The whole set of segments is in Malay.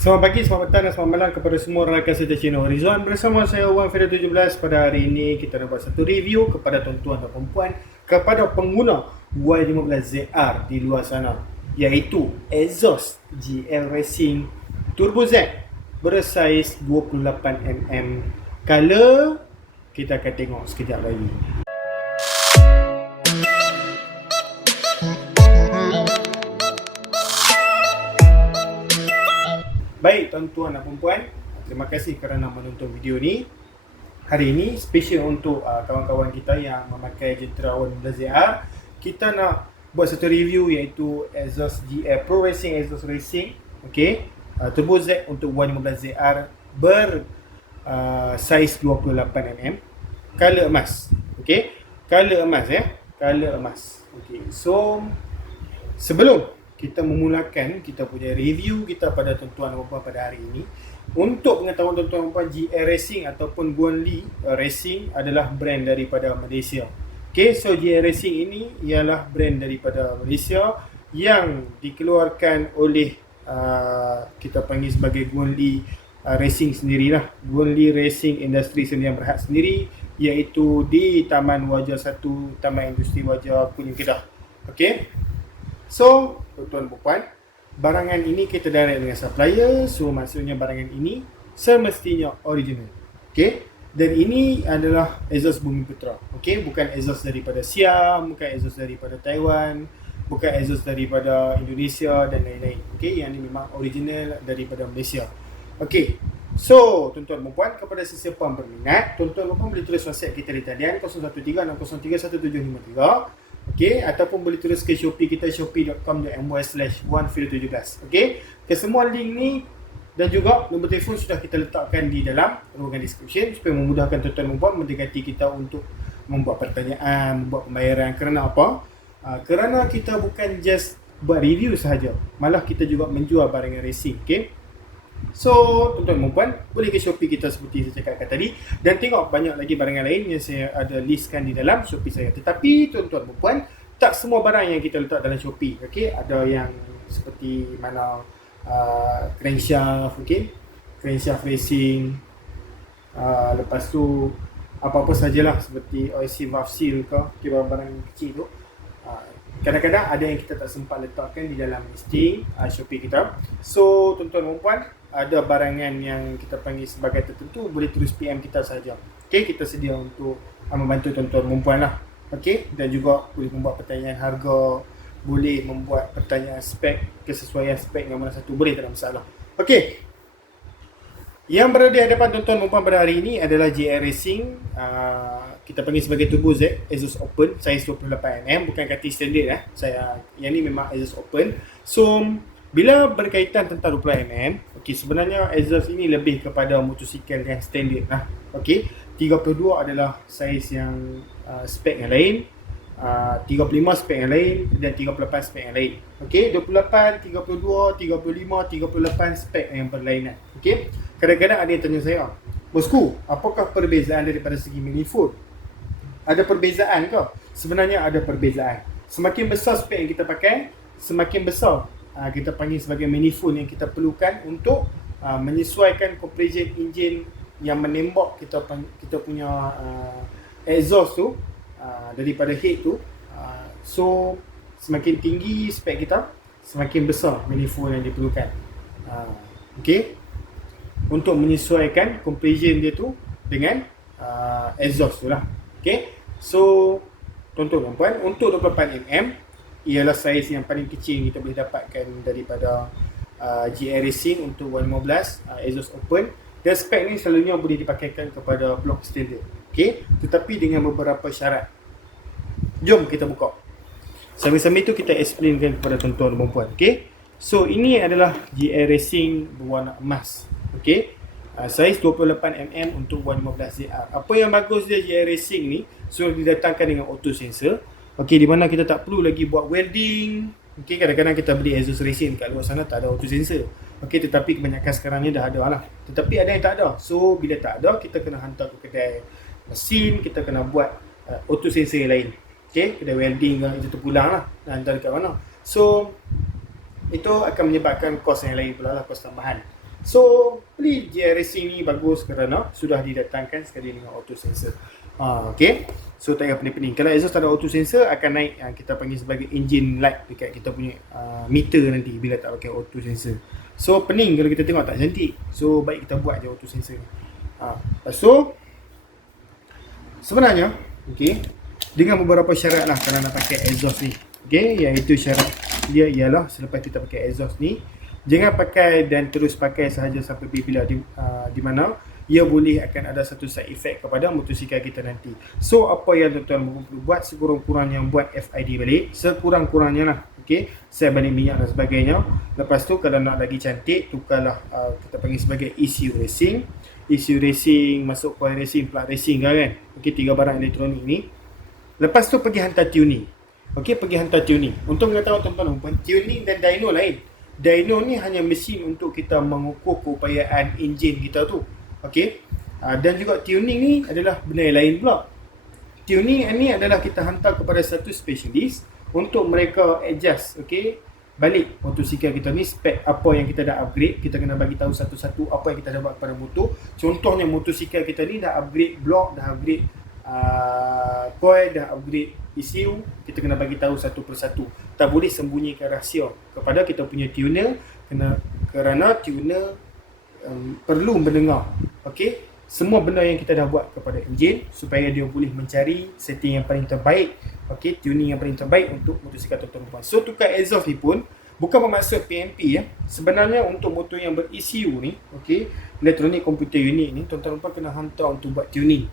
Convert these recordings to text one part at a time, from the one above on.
Selamat pagi, selamat petang dan selamat malam kepada semua rakan serta channel Horizon. Bersama saya Wan Fira 17. Pada hari ini kita nak buat satu review kepada tuan-tuan dan perempuan, kepada pengguna Y15ZR di luar sana, iaitu exhaust GL Racing Turbo Z bersaiz 28mm. Color kita akan tengok sekejap lagi. Baik tuan-tuan dan perempuan, terima kasih kerana menonton video ni. Hari ini special untuk kawan-kawan kita yang memakai Gentra Y15ZR. Kita nak buat satu review iaitu exhaust GL Pro Racing Exhaust Racing, okey, Turbo Z untuk Y15ZR saiz 28mm, color emas. Okey, color emas ya, color emas. Okey, so sebelum kita memulakan kita punya review kita pada tuan-tuan dan puan pada hari ini, untuk pengetahuan tuan-tuan dan puan, GL Racing ataupun Guanli Racing adalah brand daripada Malaysia. Okay, so GL Racing ini ialah brand daripada Malaysia yang dikeluarkan oleh kita panggil sebagai Guanli Racing sendirilah, Guanli Racing Industri Sdn Bhd sendiri, iaitu di Taman Wajah 1, Taman Industri Wajah Kuning Kedah. Okay, so tuan-tuan dan puan, barangan ini kita direct dengan supplier, so maksudnya barangan ini semestinya original. Okey, dan ini adalah exhaust Bumiputra. Okey, bukan exhaust daripada Siam, bukan exhaust daripada Taiwan, bukan exhaust daripada Indonesia dan lain-lain. Okey, yang ini memang original daripada Malaysia. Okey, so tuan-tuan dan puan, kepada sesiapa yang berminat, tuan-tuan dan puan boleh tulis WhatsApp kita di talian 013-603-1753. Okey, ataupun boleh tulis ke Shopee kita, shopee.com.my/1feel17. Okey, kesemua link ni dan juga nombor telefon sudah kita letakkan di dalam ruangan description supaya memudahkan tuan-tuan dan puan mendekati kita untuk membuat pertanyaan, membuat pembayaran. Kerana apa? Kerana kita bukan just buat review sahaja, malah kita juga menjual barangan racing. Okey, so tuan-tuan dan puan boleh ke Shopee kita seperti saya cakapkan tadi, dan tengok banyak lagi barangan lain yang saya ada listkan di dalam Shopee saya. Tetapi tuan-tuan dan puan, tak semua barang yang kita letak dalam Shopee. Okey, ada yang seperti mana crankshaft, okey, crankshaft racing, lepas tu apa-apa sajalah seperti oil seal, valve seal ke, okay, barang-barang kecil tu. Kadang-kadang ada yang kita tak sempat letakkan di dalam listing Shopee kita. So tuan-tuan dan puan, ada barangan yang kita panggil sebagai tertentu, boleh tulis PM kita saja. Okey, kita sedia untuk membantu tuan-tuan dan puan lah. Okey, dan juga boleh membuat pertanyaan harga, boleh membuat pertanyaan spek, kesesuaian spek yang mana satu, boleh, tak ada masalah. Okey, yang berada di hadapan tuan-tuan dan puan pada hari ini adalah GL Racing, kita panggil sebagai Turbo Z exhaust open saiz 28mm, bukan katil standard yang ni memang exhaust open. So bila berkaitan tentang 28mm, okey, sebenarnya exhaust ini lebih kepada motosikal yang standard lah. Okey, 32 adalah saiz yang spek yang lain, 35 spek yang lain, dan 38 spek yang lain. Okey, 28, 32, 35, 38 spek yang berlainan. Okey, kadang-kadang ada yang tanya saya, bosku, apakah perbezaan daripada segi manifold? Ada perbezaan ke? Sebenarnya ada perbezaan. Semakin besar spek yang kita pakai, semakin besar kita panggil sebagai manifold yang kita perlukan untuk menyesuaikan compression engine yang menembak kita punya exhaust tu daripada head tu. So semakin tinggi spek kita, semakin besar manifold yang diperlukan. Okey, untuk menyesuaikan compression dia tu dengan exhaust tu lah. Okey, so tuan-tuan dan puan, untuk 28mm ialah saiz yang paling kecil yang kita boleh dapatkan daripada GL Racing untuk Y15 exhaust open, dan spek ni selalunya boleh dipakaikan kepada blok standard. Okey, tetapi dengan beberapa syarat. Jom kita buka. Sambil-sambil tu kita explainkan kepada tuan-tuan dan puan. Okey, so ini adalah GL Racing berwarna emas. Okey, saiz 28mm untuk Y15ZR. Apa yang bagus dia GL Racing ni, sudah didatangkan dengan auto sensor. Okey, di mana kita tak perlu lagi buat welding. Okey, kadang-kadang kita beli exhaust racing kat luar sana tak ada auto sensor. Okey, tetapi kebanyakan sekarang ni dah ada lah. Tetapi ada yang tak ada. So bila tak ada, kita kena hantar ke kedai mesin, kita kena buat auto sensor yang lain. Okey, kedai welding itu terpulang lah, nak hantar dekat mana. So itu akan menyebabkan kos yang lain pula lah, kos tambahan. So beli GR Racing ni bagus kerana sudah didatangkan sekali dengan auto sensor. Okay, so tak payah pening-pening. Kalau exhaust tak ada auto sensor akan naik kita panggil sebagai engine light dekat kita punya meter nanti bila tak pakai auto sensor. So pening kalau kita tengok tak cantik. So baik kita buat je auto sensor. Lepas tu sebenarnya dengan beberapa syarat lah kalau nak pakai exhaust ni. Iaitu syarat dia ialah selepas kita pakai exhaust ni, jangan pakai dan terus pakai sahaja sampai bila di mana ia boleh akan ada satu side effect kepada motosikal kita nanti. So apa yang tuan-tuan perlu buat sekurang-kurangnya buat FID balik, sekurang-kurangnya lah. Saya balik minyak dan sebagainya. Lepas tu kalau nak lagi cantik, tukarlah kita panggil sebagai ECU Racing. ECU Racing masuk coil racing, plat racing kan. Tiga barang elektronik ni. Lepas tu pergi hantar tuning. Pergi hantar tuning. Untuk mengetahui tuan-tuan, tuning dan dyno lain. Dyno ni hanya mesin untuk kita mengukur keupayaan enjin kita tu. Dan juga tuning ni adalah benda yang lain pula. Tuning ni adalah kita hantar kepada satu specialist untuk mereka adjust balik motosikal kita ni, spek apa yang kita dah upgrade. Kita kena bagi tahu satu-satu apa yang kita dah buat pada motor. Contohnya motosikal kita ni dah upgrade block, dah upgrade coil, dah upgrade ECU. Kita kena bagi tahu satu persatu. Tak boleh sembunyikan rahsia kepada kita punya tuner, kerana tuner perlu mendengar semua benda yang kita dah buat kepada enjin supaya dia boleh mencari setting yang paling terbaik, tuning yang paling terbaik untuk motosikal tuan-tuan. So tukar exhaust ni pun bukan bermaksud PMP ya. Sebenarnya untuk motor yang ber-ECU ni, electronic computer unit ni, tuan-tuan kena hantar untuk buat tuning.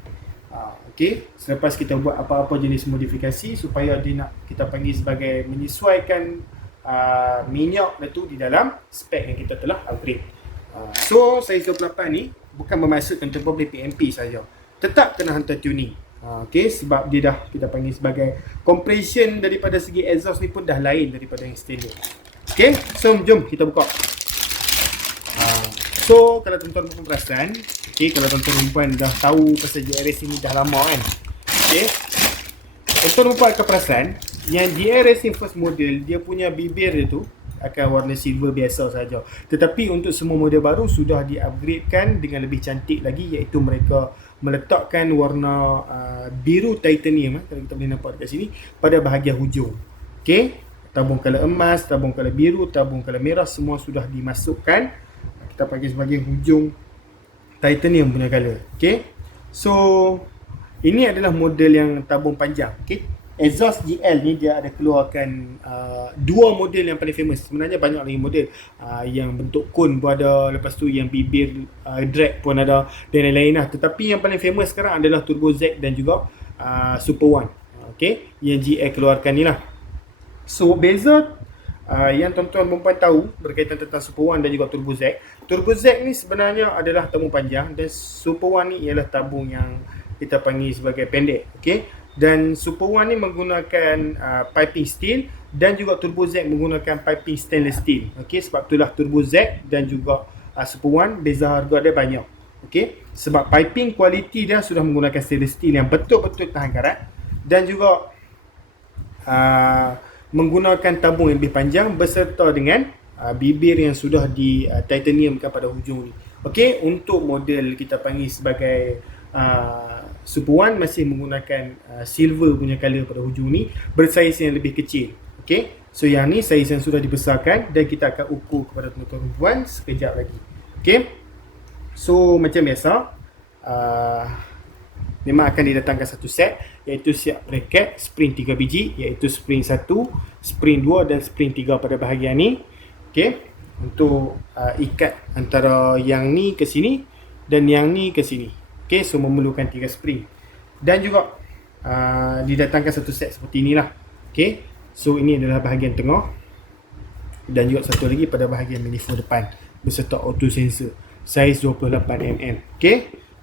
Selepas kita buat apa-apa jenis modifikasi supaya dia nak kita panggil sebagai menyesuaikan minyak tu di dalam spek yang kita telah upgrade. So saiz 28 ni bukan bermaksud tuan-tuan boleh PMP saja. Tetap kena hantar tuning. Sebab dia dah kita panggil sebagai compression daripada segi exhaust ni pun dah lain daripada yang standard. So jom kita buka. So kalau tuan-tuan pun perasan, kalau tuan-tuan perempuan dah tahu pasal GRS ni dah lama kan. Tuan-tuan perempuan akan perasan yang GRS first model dia punya bibir dia tu akan warna silver biasa saja. Tetapi untuk semua model baru sudah di-upgradekan dengan lebih cantik lagi, iaitu mereka meletakkan warna biru titanium kalau kita boleh nampak dekat sini pada bahagian hujung. Tabung color emas, tabung color biru, tabung color merah semua sudah dimasukkan. Kita panggil sebagai hujung titanium punya color. So ini adalah model yang tabung panjang. Exhaust GL ni dia ada keluarkan dua model yang paling famous. Sebenarnya banyak lagi model yang bentuk cone pun ada, lepas tu yang bibir drag pun ada dan lain-lain lah. Tetapi yang paling famous sekarang adalah Turbo Z dan juga Super One. Yang GL keluarkan ni lah. So beza yang tuan-tuan perempuan tahu berkaitan tentang Super One dan juga Turbo Z. Turbo Z ni sebenarnya adalah tabung panjang dan Super One ni ialah tabung yang kita panggil sebagai pendek. Dan Super One ni menggunakan piping steel dan juga Turbo Z menggunakan piping stainless steel. Sebab itulah Turbo Z dan juga Super One beza harga dia banyak. Sebab piping quality dia sudah menggunakan stainless steel yang betul-betul tahan karat dan juga menggunakan tabung yang lebih panjang beserta dengan bibir yang sudah di titaniumkan pada hujung ni. Untuk model kita panggil sebagai Super One masih menggunakan silver punya color pada hujung ni, bersaiz yang lebih kecil. So yang ni saiz yang sudah dibesarkan dan kita akan ukur kepada tuan-tuan perempuan sekejap lagi. So macam biasa memang akan didatangkan satu set, iaitu siap bracket spring 3 biji, iaitu spring 1, spring 2 dan spring 3 pada bahagian ni. Untuk ikat antara yang ni ke sini dan yang ni ke sini. So memerlukan 3 spring. Dan juga didatangkan satu set seperti inilah. So ini adalah bahagian tengah. Dan juga satu lagi pada bahagian manifold depan beserta auto sensor. Saiz 28mm.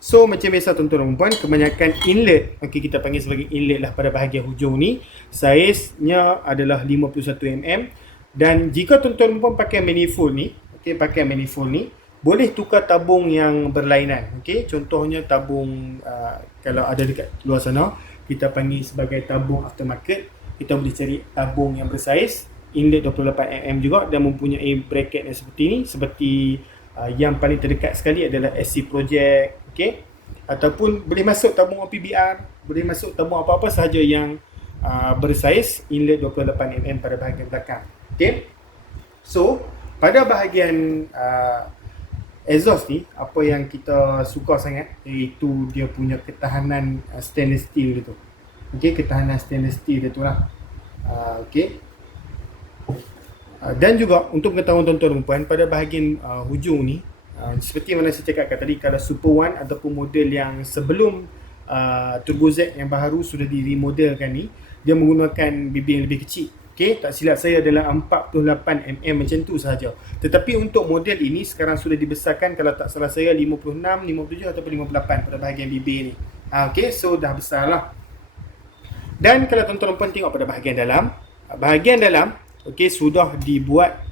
So macam biasa tuan-tuan dan puan, kebanyakan inlet, kita panggil sebagai inlet lah pada bahagian hujung ni, saiznya adalah 51mm. Dan jika tuan-tuan dan puan pakai manifold ni, boleh tukar tabung yang berlainan. Contohnya tabung kalau ada dekat luar sana, kita panggil sebagai tabung aftermarket. Kita boleh cari tabung yang bersaiz inlet 28mm juga dan mempunyai bracket yang seperti ni, seperti Yang paling terdekat sekali adalah SC Project, okey, ataupun boleh masuk tabung OPBR, boleh masuk tabung apa-apa sahaja yang bersaiz inlet 28mm pada bahagian belakang. Okey, so pada bahagian exhaust ni, apa yang kita suka sangat iaitu dia punya ketahanan stainless steel dia tu. Okey, ketahanan stainless steel dia tu lah. Okey. Dan juga untuk pengetahuan tuan-tuan dan puan, pada bahagian hujung ni, seperti mana saya cakapkan tadi, kalau Super One ataupun model yang sebelum Turbo Z yang baru sudah di remodelkan ni, dia menggunakan bibir yang lebih kecil. Okey, tak silap saya adalah 48mm macam tu sahaja. Tetapi untuk model ini sekarang sudah dibesarkan, kalau tak salah saya 56, 57 ataupun 58 pada bahagian bibir ni. Okey, so dah besar lah. Dan kalau tuan-tuan dan puan tengok pada bahagian dalam, okey, sudah dibuat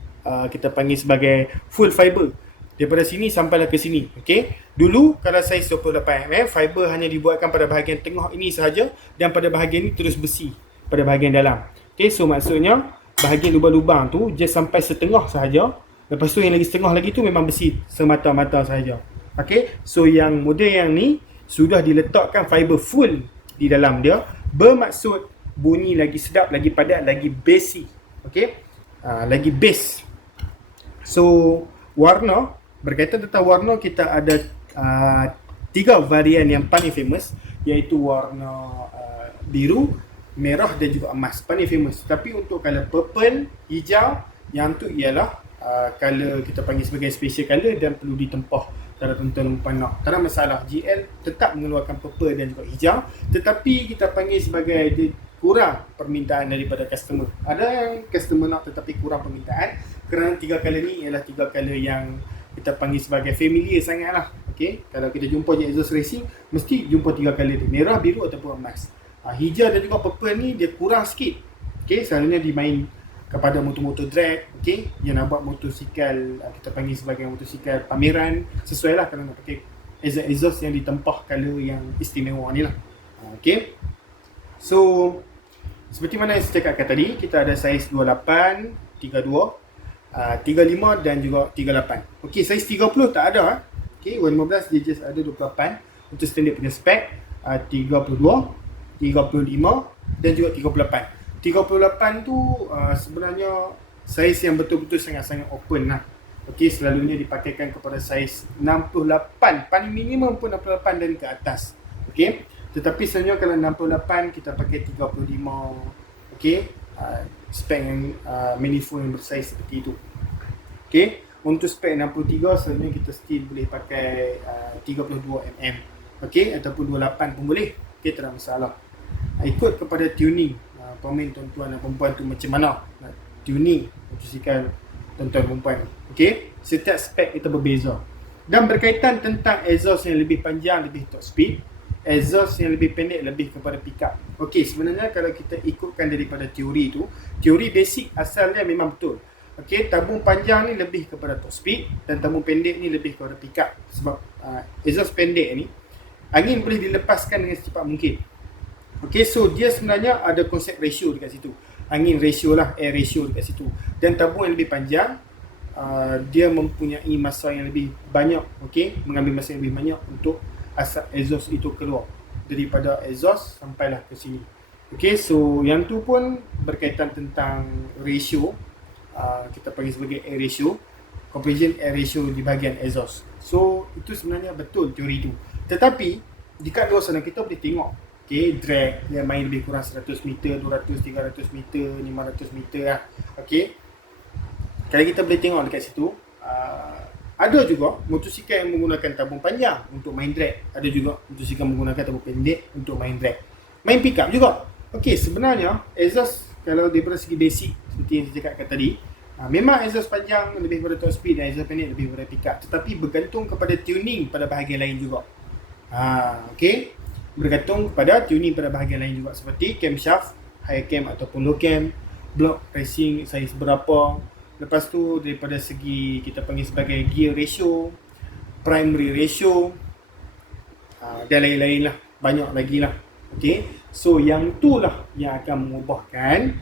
kita panggil sebagai full fiber. Daripada sini sampailah ke sini. Okey, dulu kalau saiz 28mm, fiber hanya dibuatkan pada bahagian tengah ini sahaja, dan pada bahagian ini terus besi pada bahagian dalam. Okey, so maksudnya bahagian lubang-lubang tu just sampai setengah sahaja. Lepas tu yang lagi setengah lagi tu memang besi semata-mata sahaja. Okey, so yang model yang ni sudah diletakkan fiber full di dalam dia, bermaksud bunyi lagi sedap, lagi padat, lagi bassy. Okey, lagi bass. So warna, berkaitan tentang warna, kita ada 3 varian yang paling famous, iaitu warna biru, merah dan juga emas, paling famous. Tapi untuk color purple, hijau, yang tu ialah color kita panggil sebagai special color dan perlu ditempah kalau tuan-tuan nak. Tak ada masalah, GL tetap mengeluarkan purple dan juga hijau, tetapi kita panggil sebagai dia kurang permintaan daripada customer. Ada yang customer nak tetapi kurang permintaan, kerana 3 color ni ialah 3 color yang kita panggil sebagai familiar sangat lah. Okay? Kalau kita jumpa je exhaust racing, mesti jumpa 3 color ni, merah, biru ataupun emas. Hijau dan juga purple ni dia kurang sikit. Okay? Selalunya dimain kepada motor-motor drag, okay? Yang nak buat motosikal, kita panggil sebagai motosikal pameran, sesuai lah kalau nak pakai exhaust yang ditempah color yang istimewa ni lah. Okay? So seperti mana yang saya cakapkan tadi, kita ada saiz 28, 32, 35 dan juga 38. Okey, saiz 30 tak ada. Okey, 15 dia just ada 28 untuk standard punya spek, 32, 35 dan juga 38. 38 tu sebenarnya saiz yang betul-betul sangat-sangat open lah. Okey, selalunya dipakaikan kepada saiz 68, paling minimum pun 68 dan ke atas. Okey, tetapi sebenarnya kalau 68 kita pakai 35. Okey, spek yang manifold yang bersaiz seperti itu. Okey, untuk spek 63 sebenarnya kita still boleh pakai 32mm. Okey, ataupun 28 pun boleh. Okey, tak ada masalah. Ikut kepada tuning pemain tuan-tuan dan perempuan tu macam mana nak tuning motosikal tuan-tuan perempuan. Okey, setiap spek kita berbeza. Dan berkaitan tentang exhaust yang lebih panjang, lebih top speed, exhaust yang lebih pendek, lebih kepada pickup. Okey, sebenarnya kalau kita ikutkan daripada teori tu, teori basic asalnya memang betul. Okey, tabung panjang ni lebih kepada top speed dan tabung pendek ni lebih kepada pickup. Sebab exhaust pendek ni angin boleh dilepaskan dengan secepat mungkin. Okey, so dia sebenarnya ada konsep ratio dekat situ. Angin ratio lah, air ratio dekat situ. Dan tabung yang lebih panjang, dia mempunyai masa yang lebih banyak. Okey, mengambil masa yang lebih banyak untuk asap exhaust itu keluar. Daripada exhaust sampailah ke sini. Okey, so yang tu pun berkaitan tentang ratio. Kita panggil sebagai air ratio, compression air ratio di bahagian exhaust. So itu sebenarnya betul teori tu. Tetapi dekat luar sana kita boleh tengok, okey, drag yang main lebih kurang 100 meter, 200, 300 meter, 500 meter lah. Okey, kalau kita boleh tengok dekat situ, ada juga motosikal yang menggunakan tabung panjang untuk main drag. Ada juga motosikal menggunakan tabung pendek untuk main drag. Main pickup juga. Okey, sebenarnya exhaust kalau daripada segi basic seperti yang saya cakapkan tadi, memang exhaust panjang lebih kepada top speed dan exhaust pendek lebih kepada pickup. Tetapi bergantung kepada tuning pada bahagian lain juga. Okey, bergantung kepada tuning pada bahagian lain juga, seperti camshaft, high cam ataupun low cam, block racing saiz berapa. Lepas tu daripada segi kita panggil sebagai gear ratio, primary ratio, dan lain-lain lah, banyak lagi lah. Okay, so yang tu lah yang akan mengubahkan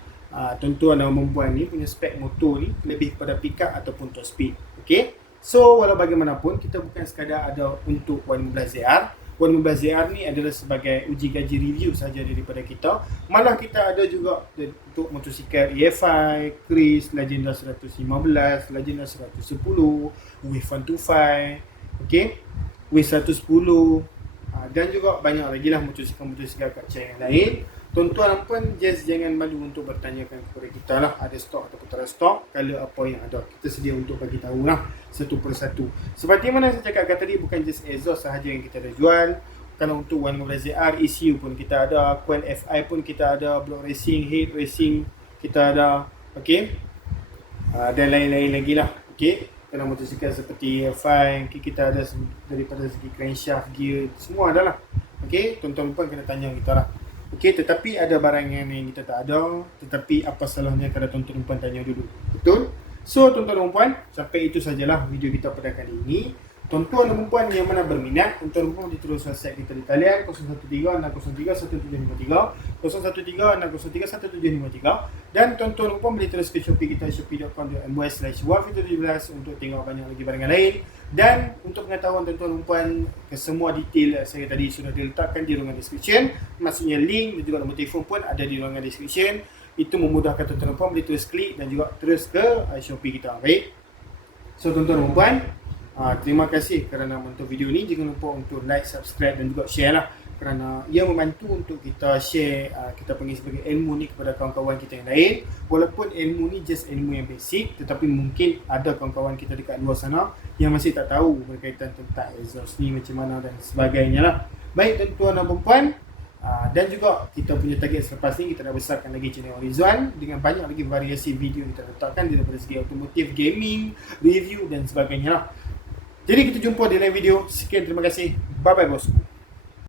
tuan-tuan dan perempuan ni punya spek motor ni lebih kepada pickup ataupun top speed. Okay, So walau bagaimanapun kita bukan sekadar ada untuk 115ZR. 115ZR ni adalah sebagai uji kaji review saja daripada kita. Malah kita ada juga untuk motosikal EFI, Chris, Legenda 115, Legenda 110, Wave 125, okay, Wave 110, dan juga banyak lagi lah motosikal-motosikal kacau yang lain. Tuan-tuan dan puan, just jangan malu untuk bertanyakan kepada kita lah, ada stok ataupun tak ada stok, kalau apa yang ada kita sedia untuk bagi tahu lah satu persatu. Seperti mana saya cakapkan tadi, bukan just exhaust sahaja yang kita ada jual. Kalau untuk 115ZR ECU pun kita ada, Coil FI pun kita ada, block racing, head racing kita ada, okey, dan lain-lain lagi lah, okey. Kalau motosikal seperti EFI kita ada daripada segi crankshaft, gear, semua ada lah, okey. Tuan-tuan pun kena tanya kita lah. Okey, tetapi ada barang yang kita tak ada, tetapi apa salahnya kalau tuan-tuan dan puan tanya dulu. Betul? So, tuan-tuan dan puan, sampai itu sajalah video kita pada kali ini. Tuan-tuan dan puan yang mana berminat, tuan-tuan dan puan terus WhatsApp kita di talian 013-603-1753, 013-603-1753, dan tuan-tuan dan puan boleh terus ke Shopee kita, shopee.com.my/wafito17 untuk tengok banyak lagi barangan lain. Dan untuk pengetahuan tuan-tuan dan puan, semua detail saya tadi sudah diletakkan di ruangan description. Maksudnya link dan juga nombor telefon pun ada di ruangan description. Itu memudahkan tuan-tuan dan puan boleh terus klik dan juga terus ke Shopee kita. Baik. So tuan-tuan dan puan, terima kasih kerana menonton video ni. Jangan lupa untuk like, subscribe dan juga share lah, kerana ia membantu untuk kita share kita panggil sebagai ilmu ni kepada kawan-kawan kita yang lain. Walaupun ilmu ni just ilmu yang basic, tetapi mungkin ada kawan-kawan kita dekat luar sana yang masih tak tahu berkaitan tentang exhaust ni macam mana dan sebagainya lah. Baik tuan-tuan dan puan, dan juga kita punya target selepas ni, kita nak besarkan lagi channel Rizwan dengan banyak lagi variasi video yang kita letakkan daripada segi automotif, gaming, review dan sebagainya lah. Jadi kita jumpa di lain video. Sekian, terima kasih. Bye bye bosku.